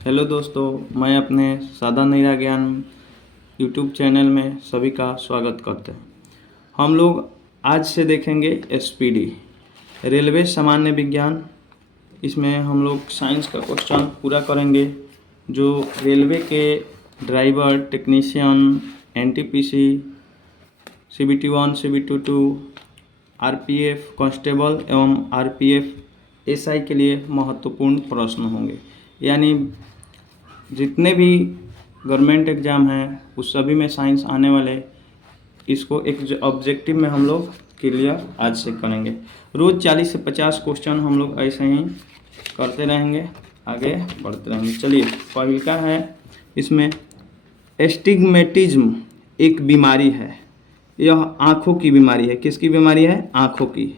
Hello दोस्तों, मैं अपने सादा नैरा ज्ञान यूट्यूब चैनल में सभी का स्वागत करते हैं। हम लोग आज से देखेंगे एसपीडी रेलवे सामान्य विज्ञान। इसमें हम लोग साइंस का क्वेश्चन पूरा करेंगे जो रेलवे के driver, technician, NTPC, CBT 1, CBT 2, RPF constable एवं आरपीएफ एसआई के लिए महत्वपूर्ण प्रश्न होंगे। यानी जितने भी गवर्नमेंट एग्ज़ाम हैं उस सभी में साइंस आने वाले, इसको एक ऑब्जेक्टिव में हम लोग क्लियर आज से करेंगे। रोज़ 40 से 50 क्वेश्चन हम लोग ऐसे ही करते रहेंगे, आगे बढ़ते रहेंगे। चलिए, पहला है इसमें एस्टिग्मेटिज्म एक बीमारी है। यह आँखों की बीमारी है। किसकी बीमारी है? आँखों की।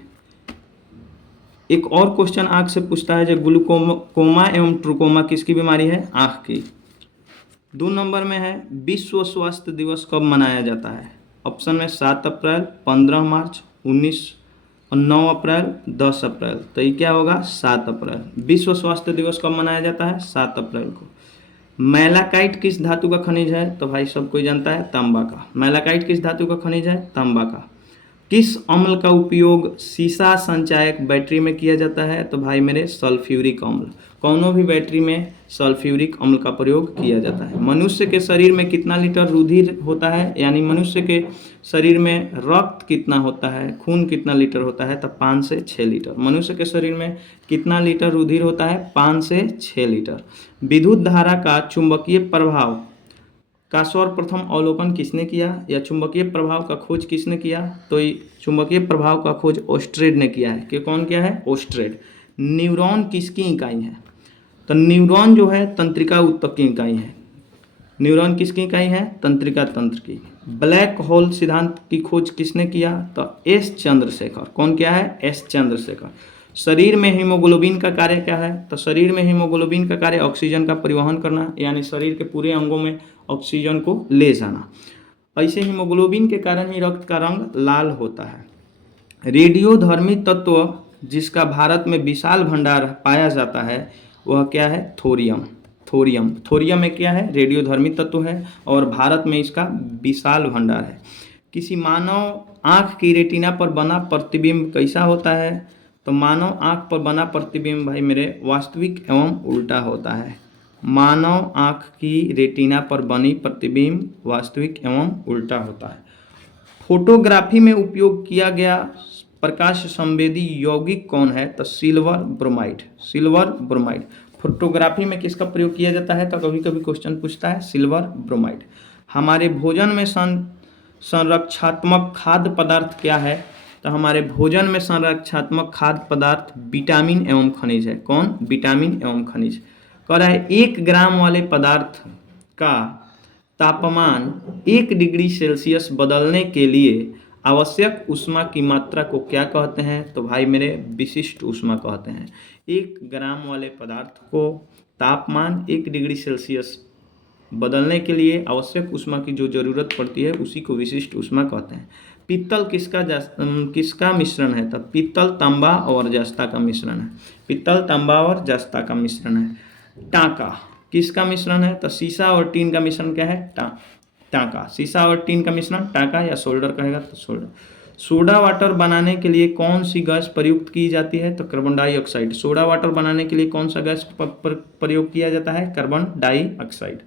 एक और क्वेश्चन आँख से पूछता है जो ग्लूकोमा एवं ट्रूकोमा किसकी बीमारी है? आँख की। 2 नंबर में है विश्व स्वास्थ्य दिवस कब मनाया जाता है? ऑप्शन में 7 अप्रैल, 15 मार्च, 19 और 9 अप्रैल, 10 अप्रैल। तो ये क्या होगा? 7 अप्रैल। विश्व स्वास्थ्य दिवस कब मनाया जाता है? 7 अप्रैल को। मैलाकाइट किस धातु का खनिज है? तो भाई सब कोई जानता है, तांबा का। मैलाकाइट किस धातु का खनिज है? तांबा का। किस अम्ल का उपयोग सीसा संचायक बैटरी में किया जाता है? तो भाई मेरे सल्फ्यूरिक अम्ल। कौनों भी बैटरी में सल्फ्यूरिक अम्ल का प्रयोग किया जाता है। मनुष्य के शरीर में कितना लीटर रुधिर होता है? यानी मनुष्य के शरीर में रक्त कितना होता है, खून कितना लीटर होता है? तो 5 से 6 लीटर। मनुष्य के शरीर में कितना लीटर रुधिर होता है? 5 से 6 लीटर। विद्युत धारा का चुंबकीय प्रभाव का सर्वप्रथम अवलोकन किसने किया, या चुंबकीय प्रभाव का खोज किसने किया? तो ये चुंबकीय प्रभाव का खोज ओस्ट्रेड ने किया है। कि कौन किया है? ओस्ट्रेड। न्यूरॉन किसकी इकाई है? तो न्यूरॉन जो है तंत्रिका ऊतक की इकाई है। न्यूरॉन किसकी इकाई है? तंत्रिका तंत्र की। ब्लैक होल सिद्धांत की खोज किसने किया? तो एस चंद्रशेखर। कौन किया है? एस चंद्रशेखर। शरीर में हीमोग्लोबिन का कार्य क्या है? तो शरीर में हीमोग्लोबिन का कार्य ऑक्सीजन का परिवहन करना, यानी शरीर के पूरे अंगों में ऑक्सीजन को ले जाना। ऐसे हीमोग्लोबिन के कारण ही रक्त का रंग लाल होता है। रेडियोधर्मी तत्व जिसका भारत में विशाल भंडार पाया जाता है वह क्या है? थोरियम। थोरियम में क्या है? रेडियोधर्मी तत्व है और भारत में इसका विशाल भंडार है। किसी मानव आँख की रेटिना पर बना प्रतिबिंब कैसा होता है? तो मानव आँख पर बना प्रतिबिंब भाई मेरे वास्तविक एवं उल्टा होता है। मानव आँख की रेटिना पर बनी प्रतिबिंब वास्तविक एवं उल्टा होता है। फोटोग्राफी में उपयोग किया गया प्रकाश संवेदी यौगिक कौन है? तो silver bromide. Silver bromide. Photography में किसका प्रयोग किया जाता है? तो कभी कभी क्वेश्चन पूछता है सिल्वर ब्रोमाइड। हमारे भोजन में संरक्षात्मक खाद्य पदार्थ क्या है? तो हमारे भोजन में संरक्षात्मक खाद्य पदार्थ विटामिन एवं खनिज है। कौन? विटामिन एवं खनिज। कह रहा है 1 ग्राम वाले पदार्थ का तापमान 1 डिग्री सेल्सियस बदलने के लिए आवश्यक ऊष्मा की मात्रा को क्या कहते हैं? तो भाई मेरे विशिष्ट ऊष्मा कहते हैं। 1 ग्राम वाले पदार्थ को तापमान 1 डिग्री सेल्सियस बदलने के लिए आवश्यक ऊष्मा की जो जरूरत पड़ती है उसी को विशिष्ट ऊष्मा कहते हैं। पीतल किसका मिश्रण है? तो पीतल तांबा और जस्ता का मिश्रण है। पीतल तांबा और जस्ता का मिश्रण है। टांका किसका मिश्रण है? तो सीसा और टीन का मिश्रण क्या है? टांका। सीसा और टीन का मिश्रण टांका, या सोल्डर कहेगा तो सोल्डर। सोडा वाटर बनाने के लिए कौन सी गैस प्रयुक्त की जाती है? तो कार्बन डाइऑक्साइड। सोडा वाटर बनाने के लिए कौन सा गैस प्रयोग किया जाता है? Carbon dioxide.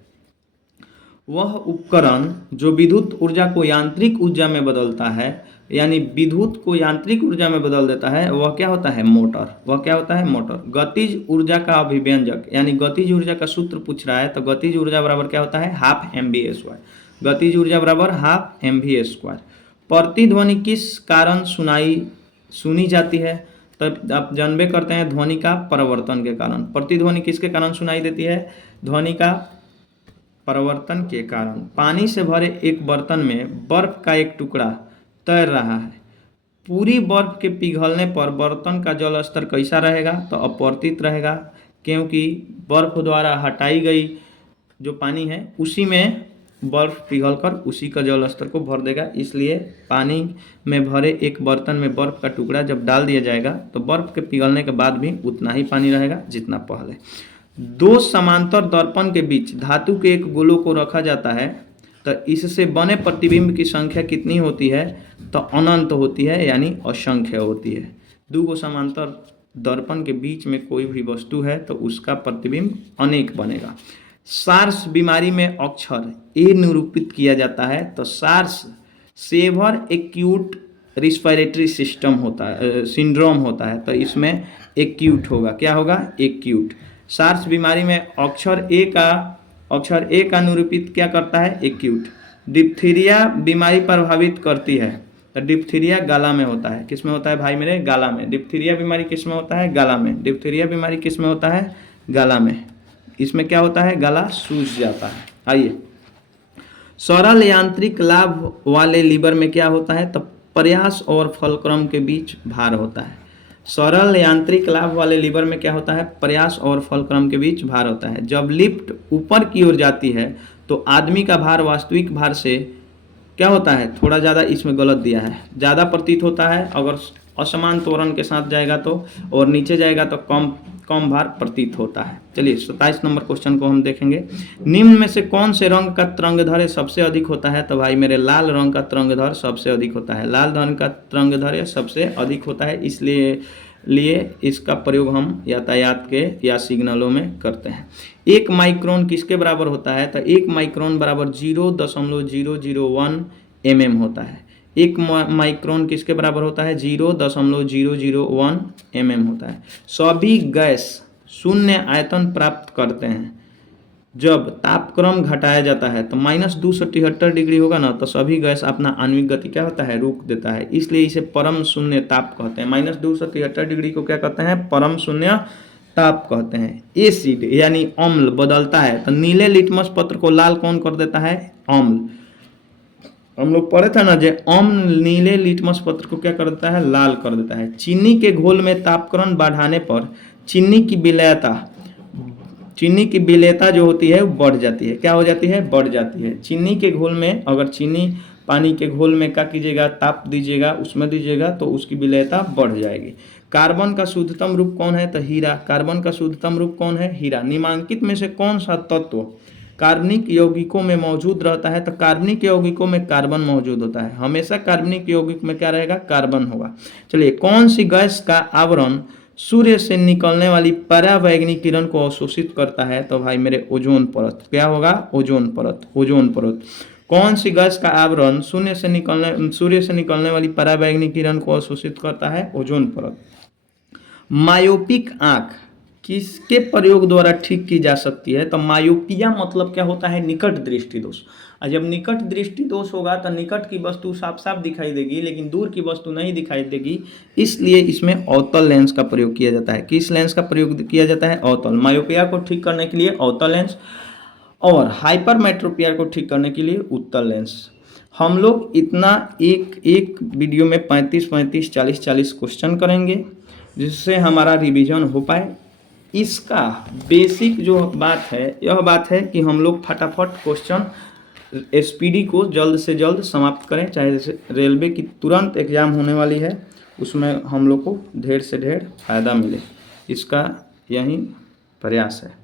वह उपकरण जो विद्युत ऊर्जा को यांत्रिक ऊर्जा में बदलता है, यानी विद्युत को यांत्रिक ऊर्जा में बदल देता है, वह क्या होता है? मोटर। वह क्या होता है? मोटर। गतिज ऊर्जा का अभिव्यंजक, यानी गतिज ऊर्जा का सूत्र पूछ रहा है तो गतिज ऊर्जा बराबर क्या होता है? Half mv²। गतिज ऊर्जा बराबर हाफ mv²। प्रतिध्वनि किस कारण सुनी जाती है? तब आप जानबे करते हैं ध्वनि का परावर्तन के कारण। प्रतिध्वनि किसके कारण सुनाई देती है? ध्वनि का परावर्तन के कारण। पानी से भरे एक बर्तन में बर्फ का एक टुकड़ा तैर रहा है। पूरी बर्फ के पिघलने पर बर्तन का जल स्तर कैसा रहेगा? तो अपवर्तित रहेगा, क्योंकि बर्फ द्वारा हटाई गई जो पानी है उसी में बर्फ पिघलकर उसी का जल स्तर को भर देगा। इसलिए पानी में भरे एक बर्तन में बर्फ का टुकड़ा जब डाल दिया जाएगा तो बर्फ के पिघलने के बाद भी उतना ही पानी रहेगा जितना पहले। दो समांतर दर्पण के बीच धातु के एक गोलों को रखा जाता है तो इससे बने प्रतिबिंब की संख्या कितनी होती है? तो अनंत होती है, यानी असंख्य होती है। दो समांतर दर्पण के बीच में कोई भी वस्तु है तो उसका प्रतिबिंब अनेक बनेगा। सार्स बीमारी में अक्षर ए निरूपित किया जाता है तो SARS severe acute respiratory system होता है, सिंड्रोम होता है, तो इसमें एक्यूट होगा। क्या होगा? एक्यूट। सार्स बीमारी में अक्षर ए का निरूपित क्या करता है? एक्यूट। डिप्थीरिया बीमारी प्रभावित करती है तो डिप्थीरिया गला में होता है। किस में होता है भाई मेरे? गला में। डिप्थीरिया बीमारी किस में होता है? गला में। डिप्थीरिया बीमारी किस में होता है? गला में। इसमें क्या होता है? गला सूज जाता है। आइए, सरल यांत्रिक लाभ वाले लीवर में क्या होता है? तो प्रयास और फलक्रम के बीच भार होता है। सरल यांत्रिक लाभ वाले लीवर में क्या होता है? प्रयास और फलक्रम के बीच भार होता है। जब लिफ्ट ऊपर की ओर जाती है तो आदमी का भार वास्तविक भार से क्या होता है? थोड़ा ज़्यादा, इसमें गलत दिया है, ज़्यादा प्रतीत होता है अगर असमान त्वरण के साथ जाएगा तो, और नीचे जाएगा तो कम भार प्रतीत होता है। चलिए 27 नंबर क्वेश्चन को हम देखेंगे। निम्न में से कौन से रंग का तरंगदैर्घ्य सबसे अधिक होता है? तो भाई मेरे लाल रंग का तरंगदैर्घ्य सबसे अधिक होता है। लाल रंग का तरंगदैर्घ्य सबसे अधिक होता है, इसलिए इसका प्रयोग हम यातायात के या सिग्नलों में करते हैं। 1 माइक्रोन किसके बराबर होता है? तो 1 माइक्रोन बराबर 0.001 mm होता है। 1 माइक्रोन किसके बराबर होता है? 0.001 mm होता है। सभी गैस शून्य आयतन प्राप्त करते हैं जब तापक्रम घटाया जाता है तो -273 डिग्री होगा ना, तो सभी गैस अपना आणविक गति क्या होता है? रोक देता है, इसलिए इसे परम शून्य ताप कहते हैं। -273 डिग्री को क्या कहते हैं? परम शून्य ताप कहते हैं। एसिड यानी अम्ल बदलता है तो नीले लिटमस पत्र को लाल कौन कर देता है? अम्ल। हम लोग पढ़े थे ना, जो अम्ल नीले लिटमस पत्र को क्या कर देता है? लाल कर देता है। चीनी के घोल में तापक्रम बढ़ाने पर चीनी की विलेयता जो होती है वो बढ़ जाती है। क्या हो जाती है? बढ़ जाती है। चीनी के घोल में अगर चीनी पानी के घोल में क्या कीजिएगा? ताप दीजिएगा, उसमें दीजिएगा तो उसकी विलेयता बढ़ जाएगी। कार्बन का शुद्धतम रूप कौन है? तो हीरा। कार्बन का शुद्धतम रूप कौन है? हीरा। निम्नलिखित में से कौन सा तत्व कार्बनिक यौगिकों में मौजूद रहता है? तो कार्बनिक यौगिकों में कार्बन मौजूद होता है। हमेशा कार्बनिक यौगिक में क्या रहेगा? कार्बन होगा। चलिए, कौन सी गैस का आवरण सूर्य से निकलने वाली पराबैंगनी किरण को अवशोषित करता है? तो भाई मेरे ओजोन परत। क्या होगा? ओजोन परत। ओजोन परत। कौन सी गैस का आवरण सूर्य से निकलने वाली पराबैंगनी किरण को अवशोषित करता है? ओजोन परत। मायोपिक आंख किसके प्रयोग द्वारा ठीक की जा सकती है? तो मायोपिया मतलब क्या होता है? निकट दृष्टि दोष। और जब निकट दृष्टि दोष होगा तो निकट की वस्तु साफ साफ दिखाई देगी लेकिन दूर की वस्तु नहीं दिखाई देगी, इसलिए इसमें अवतल लेंस का प्रयोग किया जाता है। किस लेंस का प्रयोग किया जाता है? अवतल। मायोपिया को ठीक करने के लिए अवतल लेंस और हाइपरमेट्रोपिया को ठीक करने के लिए उत्तल लेंस। हम लोग इतना एक वीडियो में 35 40 क्वेश्चन करेंगे जिससे हमारा रिवीजन हो पाए। इसका बेसिक जो बात है यह बात है कि हम लोग फटाफट क्वेश्चन एसपीडी को जल्द से जल्द समाप्त करें, चाहे जैसे रेलवे की तुरंत एग्ज़ाम होने वाली है उसमें हम लोग को ढेर से ढेर फायदा मिले, इसका यही प्रयास है।